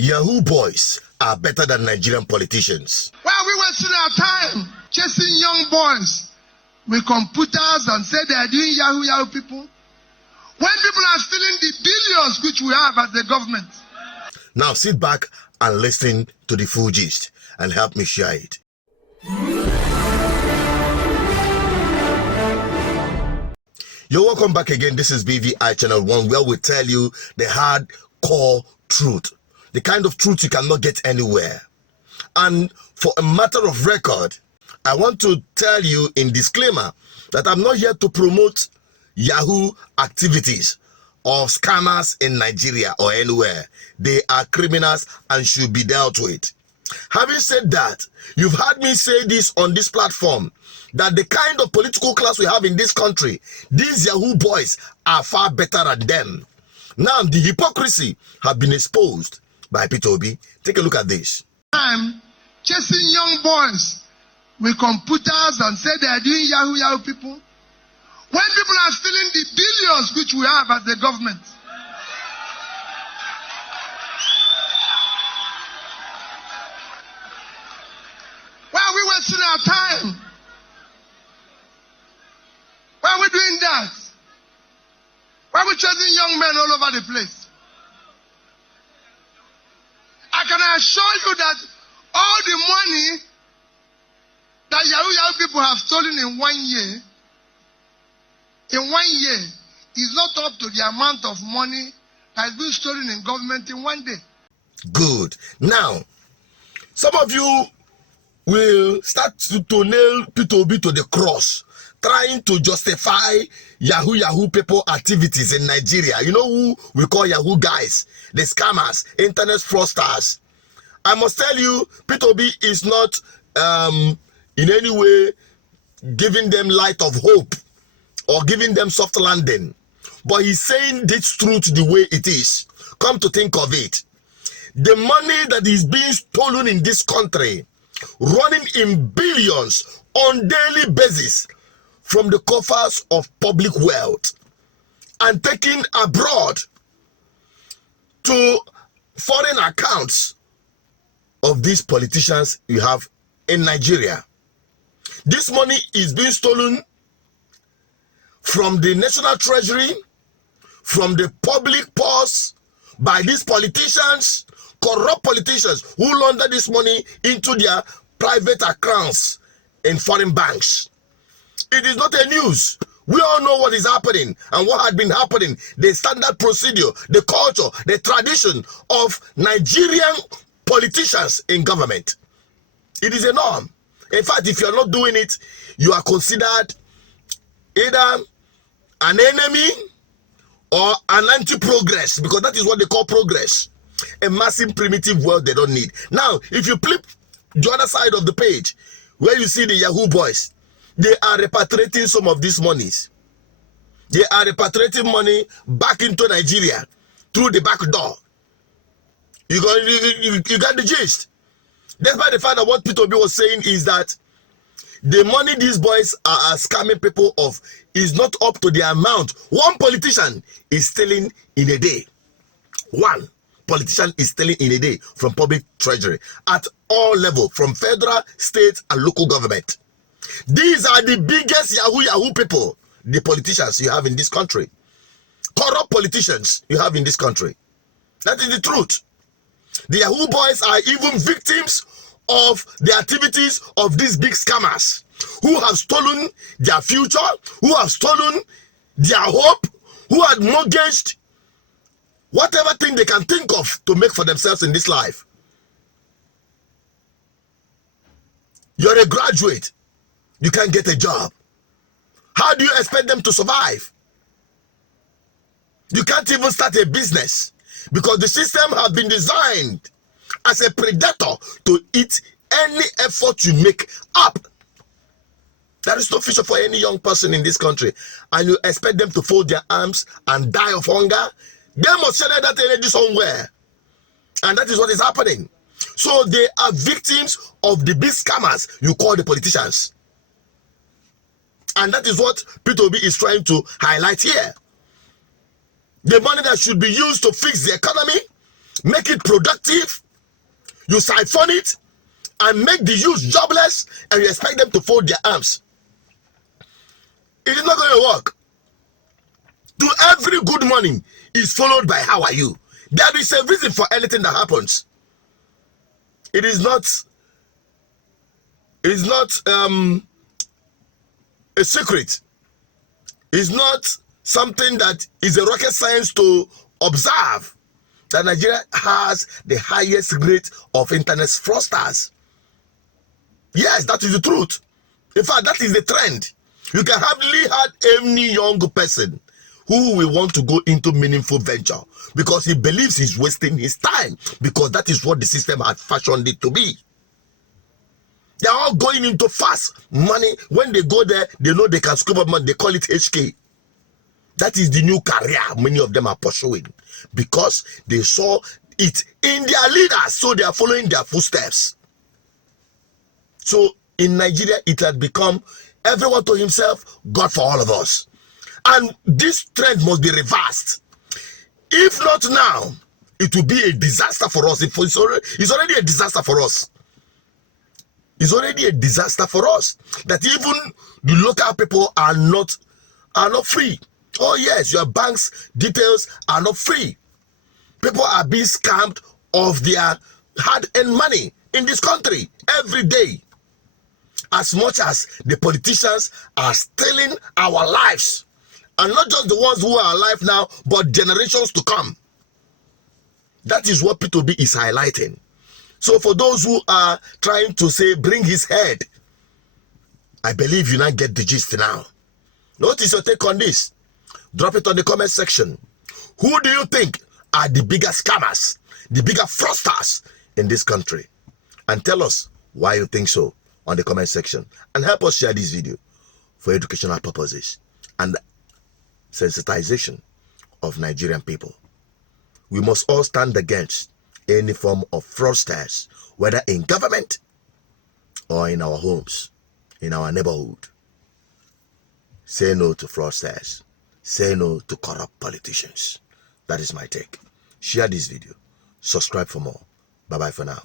Yahoo boys are better than Nigerian politicians. Why are we wasting our time chasing young boys with computers and say they are doing Yahoo people? When people are stealing the billions which we have as the government. Now sit back and listen to the full gist and help me share it. You're welcome back again. This is BVI Channel 1, where we tell you the hardcore truth. The kind of truth you cannot get anywhere. And for a matter of record, I want to tell you in disclaimer that I'm not here to promote Yahoo activities or scammers in Nigeria or anywhere. They are criminals and should be dealt with. Having said that, you've heard me say this on this platform, that the kind of political class we have in this country, these Yahoo boys are far better than them. Now, the hypocrisy have been exposed by Peter Obi. Take a look at this. I'm chasing young boys with computers and say they are doing Yahoo people. When people are stealing the billions which we have as the government. Why are we wasting our time? Why are we doing that? Why are we chasing young men all over the place? I can assure you that all the money that Yahoo people have stolen in 1 year, is not up to the amount of money that has been stolen in government in 1 day. Good. Now, some of you will start to nail Peter Obi to the cross, trying to justify Yahoo people activities in Nigeria. You know who we call Yahoo guys? The scammers, internet fraudsters. I must tell you, Peter Obi is not in any way giving them light of hope or giving them soft landing. But he's saying this truth the way it is. Come to think of it, the money that is being stolen in this country, running in billions on daily basis from the coffers of public wealth and taken abroad to foreign accounts of these politicians you have in Nigeria. This money is being stolen from the national treasury, from the public purse, by these politicians, corrupt politicians who launder this money into their private accounts in foreign banks. It is not a news. We all know what is happening and what had been happening. The standard procedure, the culture, the tradition of Nigerian politicians in government. It is a norm. In fact, if you are not doing it, you are considered either an enemy or an anti-progress, because that is what they call progress. A massive primitive wealth they don't need. Now, if you flip the other side of the page, where you see the Yahoo boys, they are repatriating some of these monies. They are repatriating money back into Nigeria through the back door. You got the gist. Despite the fact that what Peter Obi was saying is that the money these boys are scamming people of is not up to the amount one politician is stealing in a day. One politician is stealing in a day from public treasury at all levels, from federal, state, and local government. These are the biggest Yahoo people, the politicians you have in this country. Corrupt politicians you have in this country. That is the truth. The Yahoo boys are even victims of the activities of these big scammers who have stolen their future, who have stolen their hope, who had mortgaged whatever thing they can think of to make for themselves in this life. You're a graduate. You can't get a job. How do you expect them to survive? You can't even start a business because the system has been designed as a predator to eat any effort you make up. There is no future for any young person in this country, and you expect them to fold their arms and die of hunger? They must channel that energy somewhere, and that is what is happening. So they are victims of the big scammers you call the politicians, and that is what Peter Obi is trying to highlight here. The money that should be used to fix the economy, make it productive, you siphon it and make the youth jobless, and you expect them to fold their arms. It is not going to work. To every good morning is followed by how are you. There is a reason for anything that happens. It is not a secret. It's not something that is a rocket science to observe that Nigeria has the highest rate of internet fraudsters. Yes, that is the truth. In fact, that is the trend. You can hardly have any young person who will want to go into meaningful venture because he believes he's wasting his time, because that is what the system had fashioned it to be. They are all going into fast money. When they go there, they know they can scoop up money. They call it HK. That is the new career many of them are pursuing because they saw it in their leaders, so they are following their footsteps. So in Nigeria, it had become everyone to himself, God for all of us. And this trend must be reversed. If not now, it will be a disaster for us. It's already a disaster for us. It's already a disaster for us that even the local people are not free. Oh yes, your bank's details are not free. People are being scammed of their hard-earned money in this country every day. As much as the politicians are stealing our lives, and not just the ones who are alive now, but generations to come. That is what P2B is highlighting. So for those who are trying to say, bring his head, I believe you now get the gist now. What is your take on this? Drop it on the comment section. Who do you think are the bigger scammers, the bigger fraudsters in this country? And tell us why you think so on the comment section. And help us share this video for educational purposes and sensitization of Nigerian people. We must all stand against any form of fraudsters, whether in government or in our homes, in our neighborhood. Say no to fraudsters. Say no to corrupt politicians. That is my take. Share this video. Subscribe for more. Bye-bye for now.